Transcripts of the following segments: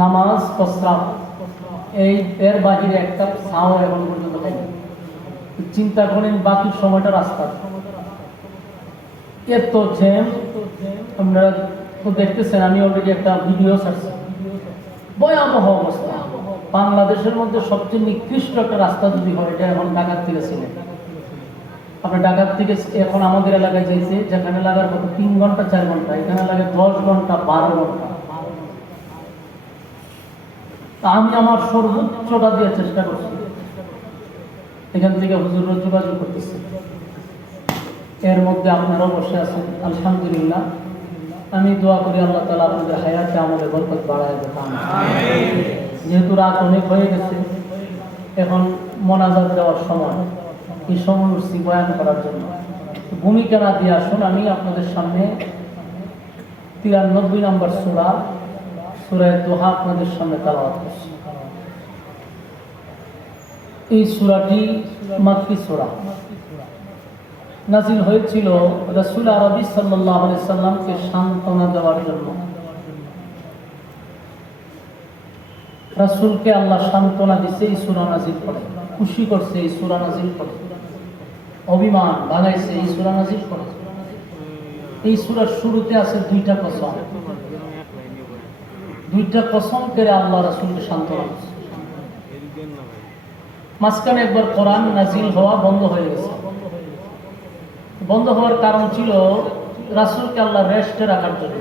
নামাজ প্রস্রাব এর বাহিরে একটা ছাও এখন পর্যন্ত হয়নি। চিন্তা করেন বাকি সময়টা রাস্তা এত জ্যাম। আপনারা তো দেখতেছেন, আমি অলরেডি একটা ভিডিও ছাড়ছি। ভয়াবহ অবস্থা। বাংলাদেশের মধ্যে সবচেয়ে নিকৃষ্ট একটা রাস্তা যদি হয়, এটা এখন ঢাকার থেকে ছিলেন। আপনার ঢাকার থেকে এখন আমাদের এলাকায় যেতে যেখানে লাগার মতো 3 ঘন্টা 4 ঘন্টা, এখানে লাগে 10 ঘন্টা 12 ঘন্টা। আমি আমার সর্বোচ্চটা দিয়ে চেষ্টা করছি, এখান থেকে হুজুররা যোগাযোগ করতেছি। এর মধ্যে আপনারাও বসে আছেন, আলহামদুলিল্লাহ। আমি দোয়া করি আল্লাহ তাআলা আপনাদের হায়াতে আমাদের বরকত বাড়ায় দেন। যেহেতু রাত অনেক হয়ে গেছে, এখন মোনাজাত দেওয়ার সময়, এই সময় উঠছি বয়ান করার জন্য। ভূমিকা না দিয়ে আসুন, আমি আপনাদের সামনে 93 নম্বর সূরা সূরা দোহা আপনাদের সামনে তেলাওয়াত করছি। এই সূরাটি মাক্কি সূরা, নাজিল হয়েছিল রাসূল আরবি সাল্লাল্লাহু আলাইহি সাল্লামকে সান্ত্বনা দেওয়ার জন্য। রাসূলকে আল্লাহ সান্ত্বনা দিয়েছে এই সূরা নাজিল করে, খুশি করছে এই সূরা নাজিল করে, অভিমান ভাঙাইছে এই সূরা নাজিল করে। এই সূরার শুরুতে আছে 2টা কসম। 2টা কসম করে আল্লাহ রাসূলকে সান্ত্বনা দিয়েছে। মাঝখানে একবার কোরআন নাজিল হওয়া বন্ধ হয়ে গেছে। বন্ধ হওয়ার কারণ ছিল রাসূলকে আল্লাহ রেস্টে রাখার জন্য।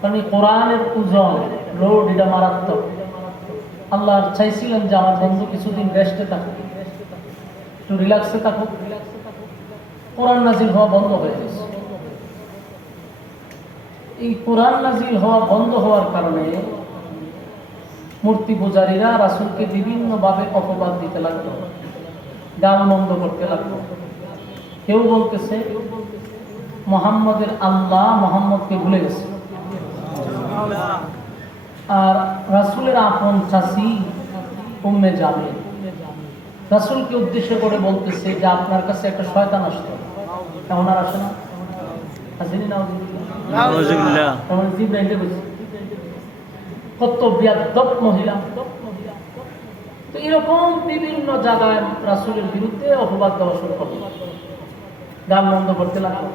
কারণ এই কোরআনের ওজন লোড, এটা মারাত্মক। আল্লাহ চাইছিলেন যে আমার বন্ধু কিছুদিন রেস্টে থাকুক, একটু রিল্যাক্সে থাকুক। কোরআন নাজিল হওয়া বন্ধ হয়ে গেছে। এই কোরআন নাজিল হওয়া বন্ধ হওয়ার কারণে মূর্তি পূজারীরা রাসূলকে বিভিন্নভাবে অপবাদ দিতে লাগলো, গালমন্দ করতে লাগলো। কেউ বলতেছে মুহাম্মদের আল্লাহ মুহাম্মদকে ভুলে গেছে, আর রাসূলের আপন চাচি উম্মে জামিল রাসূলকে উদ্দেশ্য করে বলতেছে যে আপনার কাছে একটা শয়তান আসতো, এমন আর আসে না? আসেনি? নাউজুবিল্লাহ। জিবরাইল বলছে কত বিয়াদব মহিলা। তো এরকম বিভিন্ন জায়গায় রাসূলের বিরুদ্ধে অপবাদ দেওয়া শুরু করলো, গাল মন্দ করতে লাগলো।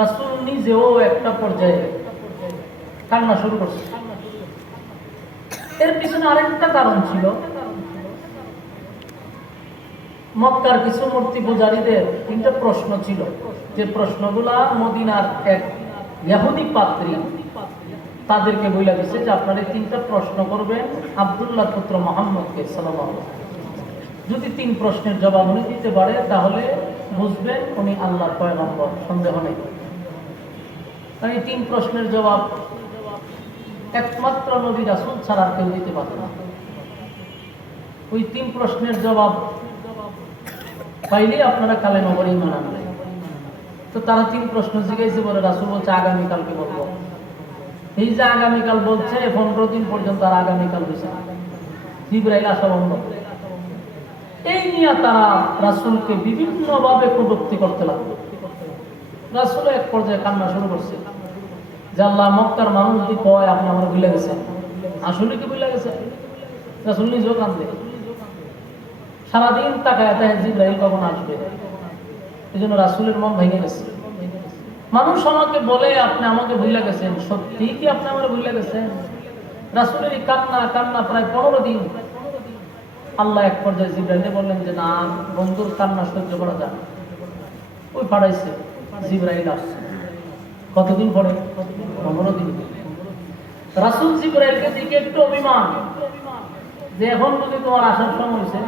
রাসূল নিজেও একটা পর্যায়ে কান্না শুরু করছে। এর পিছনে আরেকটা কারণ ছিল, মক্কার কিছু মূর্তি পূজারীদের 3টা প্রশ্ন ছিল, যে প্রশ্নগুলা মদিনার এক ইহুদি পাত্রী তাদেরকে বলে দিছে যে আপনারা 3টা প্রশ্ন করবেন আব্দুল্লাহ পুত্র মুহাম্মদকে সাল্লাল্লাহু আলাইহি ওয়াসাল্লাম। যদি 3 প্রশ্নের জবাব উনি দিতে পারে তাহলে বুঝবেন উনি আল্লাহর পয়গম্বর, সন্দেহ নেই। কারণ এই 3 প্রশ্নের জবাব একমাত্র নবী রাসূল ছাড়া কেউ দিতে পারে না। ওই 3 প্রশ্নের জবাব পাইলে আপনারা কালেমা পড়ে ঈমান আনবেন। তো তারা 3 প্রশ্ন জিজ্ঞাসা করে, রাসূল বলছে আগামীকালকে বলবো। এই যে আগামীকাল বলছে, 15 দিন পর্যন্ত আর আগামীকাল হয়েছে না, জিবরাইল আসা বন্ধ। এই নিয়ে তারা রাসূলকে বিভিন্নভাবে কটূক্তি করতে লাগলো। রাসূল এক পর্যায়ে কান্না শুরু করছে যে আল্লাহ, মক্কার মানুষ যদি কয় আপনি আমার ভুলে গেছেন, আসলে কি ভুলে গেছেন? রাসূল নিজেও কান্দে, সারাদিন তাকায় তাকায় জিবরাইল কখন আসবে। এই জন্য রাসূলের মন ভেঙে গেছে। মানুষ আমাকে বলে আপনি আমাকে ভুলে গেছেন, সত্যি কি আপনি আমার ভুলে গেছেন? রাসূলের এই কান্না কান্না প্রায় 15 দিন। আল্লাহ এক পর্যায়ে জিবরাইলকে বললেন যে না, বন্ধুর কান্না সহ্য করা যায় না। ওই পাঠাইছে, জিবরাইল আসছে। কতদিন পরে? 15 দিন। রাসূল জিবরাইলকে দিকে একটু অভিমান যে এখন যদি তোমার আসার সময় হয়েছে,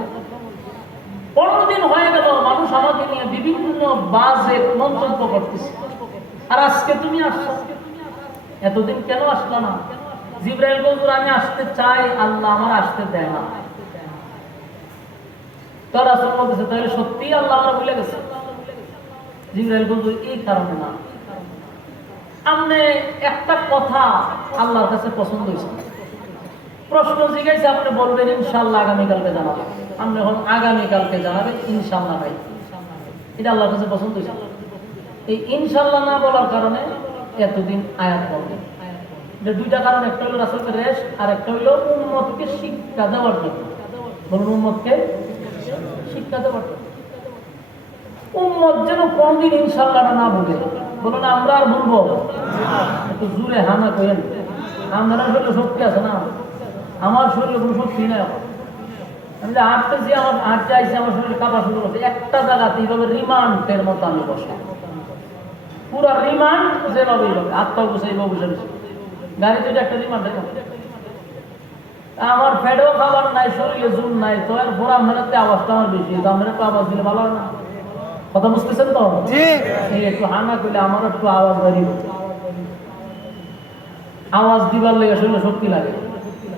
15 দিন হয়ে গেল, মানুষ আমাকে নিয়ে বিভিন্ন বাজে মন্তব্য করতেছে, আর আজকে তুমি আসছো, এতদিন কেন আসলো না? জিবরাইল বলছে আমি আসতে চাই, আল্লাহ আমার আসতে দেয় না। তো রাসূল বলতেছে তাহলে সত্যি আল্লাহ আমরা ভুলে গেছে? জিবরাইল বলছে এই কারণে না, আপনি একটা কথা আল্লাহর কাছে পছন্দ হয়েছে, প্রশ্ন জিজ্ঞাসা আপনি বলবেন ইনশাআল্লাহ আগামীকালকে জানাবেন। আপনি এখন আগামীকালকে জানাবেন ইনশাআল্লাহ নাই, এটা আল্লাহর কাছে পছন্দ হয়েছে। এই ইনশাআল্লাহ না বলার কারণে এতদিন আয়াত বলবেন। দুইটা কারণ, একটা হলো রাসূলকে রেস্ট, আর একটা হলো উম্মতকে শিক্ষা দেওয়ার জন্য। বলুন, উম্মতকে শিক্ষা দেওয়ার জন্য। উম্মত যেন কোনদিন ইনশাআল্লাহ না বলে। বলুন, আমরা আর বলবো একটু জোরে হানা করেন। আপনারা শরীরে শক্তি আছে না? আমার শরীরে কোনো শক্তি নাই। আমি যে হাঁটতেছি, আমার হাঁটতে আইসি, আমার শরীরে কাঁপা শুরু করছে। একটা জায়গাতে এইভাবে রিমান্ডের মতো আমি বসে, পুরা রিমান্ড যেভাবে এইভাবে আত্মা বসে বসে গাড়িতে একটা রিমান্ড। আমার ফেডেও খাবার নাই, শরীরে জুন নাই, তো এর পর আপনারাতে আওয়াজটা আমার বেশি। তো আপনারা একটু আওয়াজ দিলে ভালো হয় না? কথা বুঝতেছেন তো? একটু হানা করলে আমার একটু আওয়াজ বাড়িয়ে, আওয়াজ দিবার লেগে শরীরে শক্তি লাগে,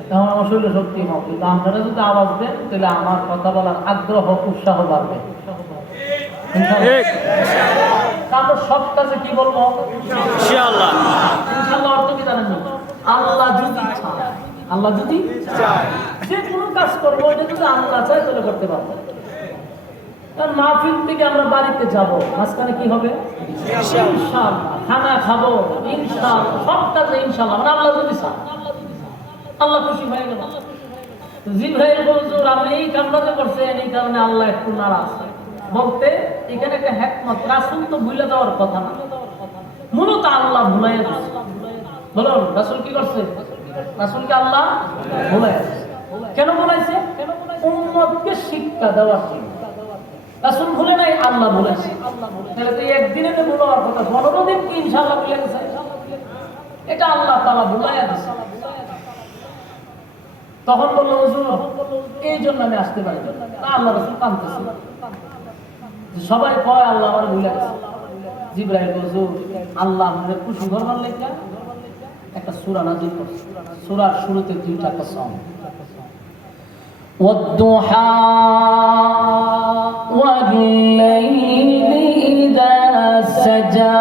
তখন আমার শরীরে শক্তি কম। কিন্তু আপনারা যদি আওয়াজ দেন তাহলে আমার কথা বলার আগ্রহ, উৎসাহ বাড়বে। আমরা সব কাজে কি বলবো? ইনশাআল্লাহ। ইনশাআল্লাহ অর্থ কি জানেন? আল্লাহ যদি চায়, আল্লাহ যদি চায়, যে কোনো কাজ করবো এটা যদি আল্লাহ চায় তাহলে করতে পারবো। মাহফিল থেকে আমরা বাড়িতে যাব, মাঝখানে কি হবে? ইনশাআল্লাহ। খানা খাবো ইনশাআল্লাহ, সব কাজে ইনশাআল্লাহ, মানে আল্লাহ যদি চায়। আল্লাহ খুশি হয়ে গেল। জিবরাইল হুজুর আপনি এই কামটা করছেন, এই কারণে আল্লাহ একটু নারাজ। বলতে এখানে একটা হিকমত, রাসূল তো ভুলে যাওয়ার কথা না, মূলত আল্লাহ ভুলাইয়া দিয়েছে। বলুন, রাসূল কি করছে? রাসূলকে আল্লাহ ভুলাইয়া। কেন ভুলাইছে? উম্মতকে শিক্ষা দেওয়ার জন্য। রাসূল ভুলে নাই, আল্লাহ ভুলাইছে। তাহলে তো একদিনে তো ভুলার কথা, 15 দিন কি ইনশাআল্লাহ ভুলে গেছে? এটা আল্লাহ তাআলা ভুলাইয়া দিয়েছে। তখন বলল, হুজুর এই জন্য আমি আসতে পারি না। আল্লাহ রাসূল কাঁদতেছে। সবাই কয় আল্লাহ আমার ভুলে গেছে। জিবরাইল হুজুর আল্লাহ আমাদের খুশি করবার লেখা একটা সূরা নাযিল করছে। সূরার শুরুতে দুইটা কসম, ওয়াদ-দুহা ওয়াল-লাইলি ইযা সাজা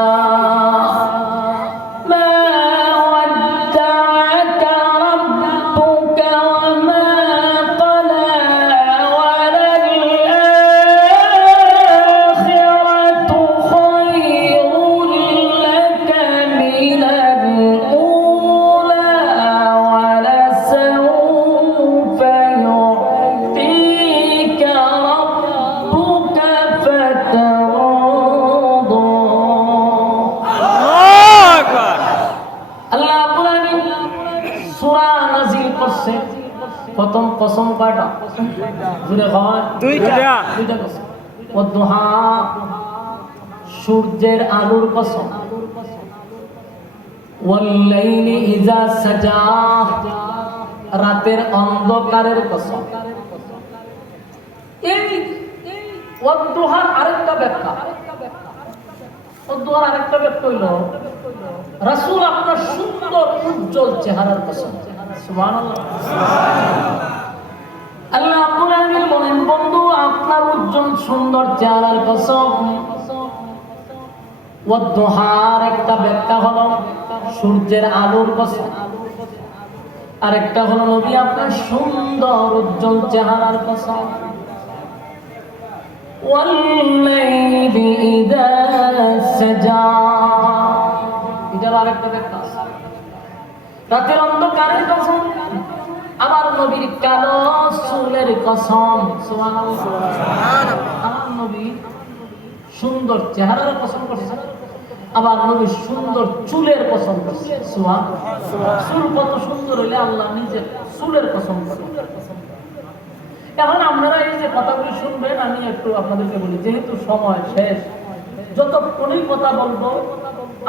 প্রথম কসম কয়টা? জুড়ে হয় দুইটা কসম। ওয়াদ-দুহা সূর্যের আলোর কসম, ওয়াল-লাইলি ইযা সাজা রাতের অন্ধকারের কসম। এই ওয়াদ-দুহার আরেকটা ব্যাখ্যা, ওয়াদ-দুহার আরেকটা ব্যাখ্যা হইল রাসূল আপনার সুন্দর উজ্জ্বল চেহারার কসম। সুবহানাল্লাহ। আল্লাহ রাব্বুল আলামিন বলেন, বন্ধু আপনার উজ্জ্বল সুন্দর চেহারার কসম। ওয়াদ-দুহার একটা ব্যাখ্যা হলো সূর্যের আলোর কসম, আর একটা হলো নবী আপনার সুন্দর উজ্জ্বল চেহারার কসম। ওয়াল-লাইলি ইযা সাজা এটার আরেকটা ব্যাখ্যা, রাতের অন্ধকারের কসম। আবার নবীর কালো চুলের কসম। সুবহানাল্লাহ। আমার নবী সুন্দর চেহারার কসম করছে, আবার নবী সুন্দর চুলের কসম করছে। সুবহানাল্লাহ। চুল কত সুন্দর হলে আল্লাহ নিজে চুলের কসম করে। এখন আপনারা এই যে কথাগুলি শুনবেন, আমি একটু আপনাদেরকে বলি, যেহেতু সময় শেষ, যতক্ষণই কথা বলবো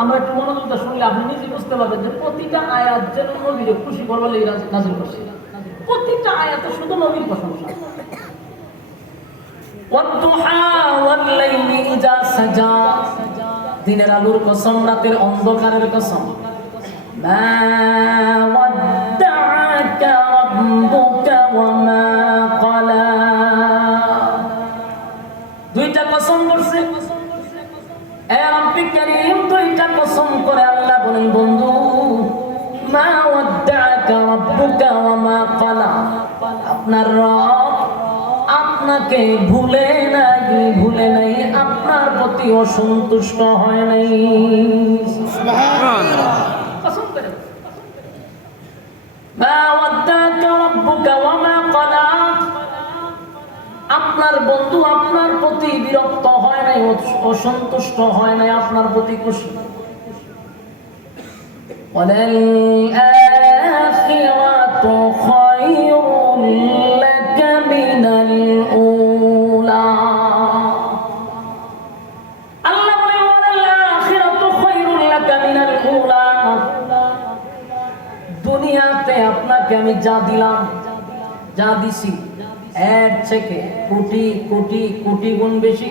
আমরা একটু মনোযোগ দিয়ে শুনলে আপনি নিজে বুঝতে পারবেন যে প্রতিটা আয়াত যেন নবীকে খুশি করবার লাগি নাযিল করছে। প্রতিটা আয়াতে শুধু নবীর প্রশংসা। ওয়াদ-দুহা ওয়াল-লাইলি ইযা সাজা দিনের আলোর কসম, রাতের অন্ধকারের কসম। মা ওয়াদ্দাআকা রাব্বুকা ওয়া মা ক্বালা দুইটা কসম করছে। এ রব্বি কারীম দুইটা কসম করে আল্লাহ বলেন, বন্ধু মা ওয়াদ্দাআকা রাব্বুকা ওয়া মা ক্বালা আপনার রব আপনাকে ভুলে নাই, আপনার প্রতি অসন্তুষ্ট হয় নাই। সুবহানাল্লাহ। কসম করে মা ওয়াদ্দাকা রাব্বুকা ওয়া মা ক্বালা, আপনার বন্ধু আপনার প্রতি বিরক্ত হয় নাই, অসন্তুষ্ট হয় নাই, আপনার প্রতি খুশি। ওয়ালাল আখিরাতু খায়রুন লাকা মিনাল উলা, আল্লাহ বলে ওয়ালাল আখিরাতু খায়রুন লাকা মিনাল উলা, দুনিয়াতে আপনাকে আমি যা দিলাম, যা দিছি, এর থেকে কোটি কোটি কোটি গুণ বেশি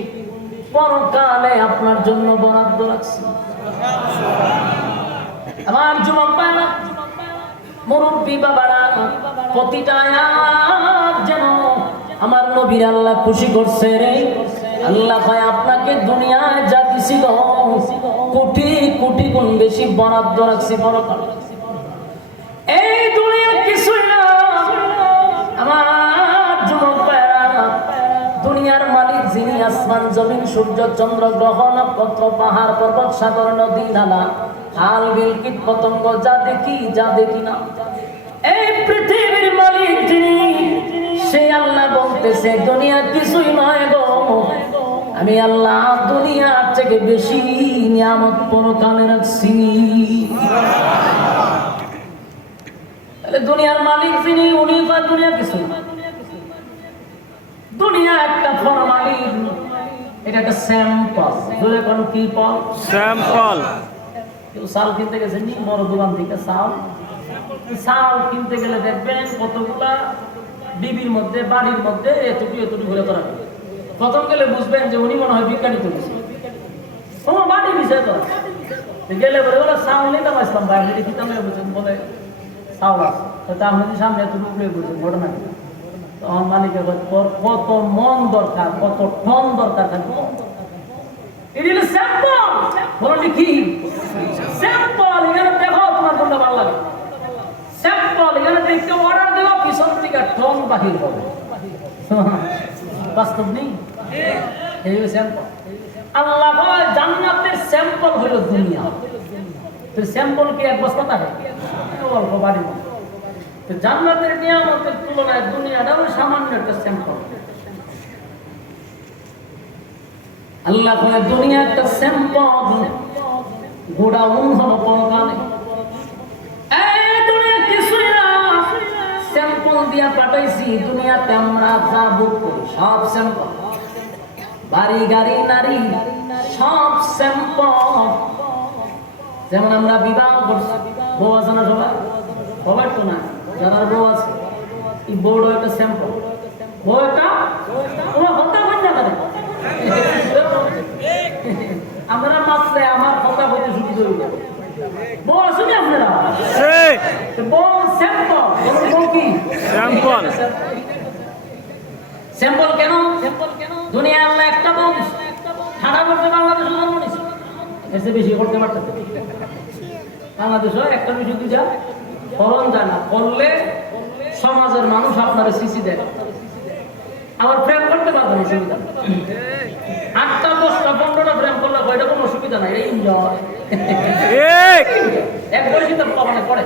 পরকালে আপনার জন্য বরাদ্দ রাখছি। আমার যুবক ভাইরা, মুরব্বী বাবারা, প্রতিটা আয়াত যেন আমার নবীর আল্লাহ খুশি করছে রে। আল্লাহ ভাই আপনাকে দুনিয়ায় যা দিছিল কোটি কোটি গুণ বেশি বরাদ্দ রাখছি পরকালে। এই দুনিয়ার কিছুই না আমার যুবক ভাইরা, দুনিয়ার মালিক যিনি, আসমান জমিন সূর্য চন্দ্র গ্রহ নক্ষত্র পাহাড় পর্বত সাগর নদী নালা খাল বিল কীট পতঙ্গ, যা দেখি যা দেখি না, এই পৃথিবীর মালিক যিনি, সেই আল্লাহ বলতেছে দুনিয়া কিছুই নয় গো, আমি আল্লাহ দুনিয়ার থেকে বেশি নিয়ামত পরকালে রাখছি। দুনিয়ার মালিক যিনি, উনি দুনিয়া কিছু না, দুনিয়া একটা ফরমালিন, এটা একটা স্যাম্পল। ধরে কোন কি পাল স্যাম্পল, কেউ চাল কিনতে গেছেন নি বড় দোকান থেকে, চাল কিনতে গেলে দেখবেন কতগুলা ডিবির মধ্যে বাড়ির মধ্যে এতটুকু এতটুকু ঘুরে করা। প্রথম গেলে বুঝবেন যে উনি মনে হয় বিজ্ঞানী তো গেছে, তোমার বাড়ি বিষয় তো গেলে বলে ওরা চাউল নিতে পারছিলাম ভাই, আপনি খিতাম বুঝছেন বলে চাউল আছে, তা আপনি সামনে এতটুকু বুঝছেন ঘটনা কি। তখন মালিকের কত মন দরকার, কত টন দরকার থাকবে, এটা স্যাম্পল। বলো কি স্যাম্পল, এখানে দেখো তোমার কোনটা ভালো লাগে, স্যাম্পল এখানে দেখতে অর্ডার দেওয়া, পিছন থেকে টন বাহির হবে, বাস্তব নেই, এই হলো স্যাম্পল। আল্লাহ বলে জান্নাতের স্যাম্পল হলো দুনিয়া। তো স্যাম্পল কি এক বস্তা থাকে, অল্প বাড়ির মধ্যে। তো জান্নাতের নিয়ামতের তুলনায় দুনিয়াটা হলো সামান্য একটা স্যাম্পল। আল্লাহ বলে দুনিয়া একটা স্যাম্পল, গোডাউন হলো পরকালে। এই দুনিয়া কিছুই না, স্যাম্পল দিয়া পাঠাইছি। দুনিয়াতে আমরা যা ভোগ করি সব স্যাম্পল, বাড়ি গাড়ি নারী সব স্যাম্পল। যেমন আমরা বিবাহ করছি, বউ আছে না সবাই, সবাই তো না, যারা বউ আছে, এই বউটা একটা স্যাম্পল। বউ একটা তোমার হত্যা হত্যা করে, আপনারা মাত্রে আমার কথা বলতে শুরু করে যাবে। বউ আসুন আপনারা, বউ স্যাম্পল। বউ কি স্যাম্পল? স্যাম্পল কেন? দুনিয়া আল্লাহ একটা বউ ঠাড়া করতে বাংলাদেশ জন্ম নিছে, এসে বেশি করতে পারতেন। বাংলাদেশও একটা বিষয় দুইটা ফলন যায় না, করলে সমাজের মানুষ আপনারা সিসি দেয়, আবার প্রেম করতে পারবেন, অসুবিধা 8টা 10টা 15টা প্রেম করলে কয়টা কোনো অসুবিধা নাই, এই এনজয়। এক বয়সী তো পাবানে পড়ে